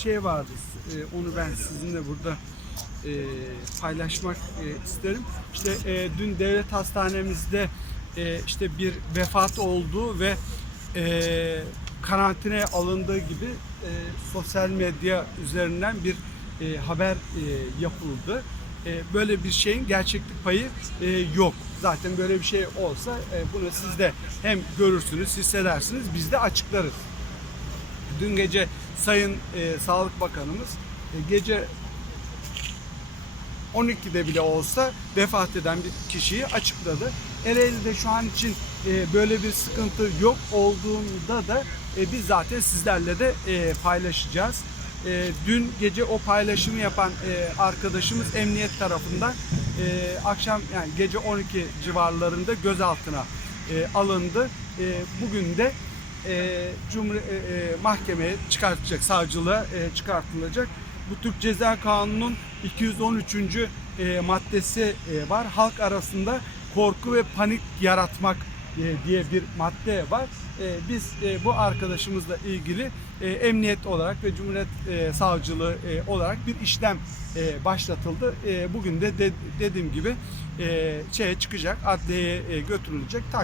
şey vardı. E, onu ben sizinle burada e, paylaşmak e, isterim. İşte e, dün devlet hastanemizde e, işte bir vefat oldu ve e, karantinaya alındığı gibi e, sosyal medya üzerinden bir e, haber e, yapıldı. E, böyle bir şeyin gerçeklik payı e, yok. Zaten böyle bir şey olsa e, bunu siz de hem görürsünüz, hissedersiniz, biz de açıklarız. Dün gece Sayın e, Sağlık Bakanımız e, gece 12'de bile olsa vefat eden bir kişiyi açıkladı. Ereğli'de şu an için e, böyle bir sıkıntı yok olduğunda da e, biz zaten sizlerle de e, paylaşacağız. E, dün gece o paylaşımı yapan e, arkadaşımız emniyet tarafından e, akşam yani gece 12 civarlarında gözaltına e, alındı. E, bugün de e, Cumhur e, e, mahkemeye çıkartacak, savcılığa e, çıkartılacak. Bu Türk Ceza Kanunu'nun 213. E, maddesi e, var. Halk arasında korku ve panik yaratmak e, diye bir madde var. E, biz e, bu arkadaşımızla ilgili e, emniyet olarak ve Cumhuriyet e, Savcılığı e, olarak bir işlem e, başlatıldı. E, bugün de, de dediğim gibi e, şeye çıkacak, adliyeye e, götürülecek. Tak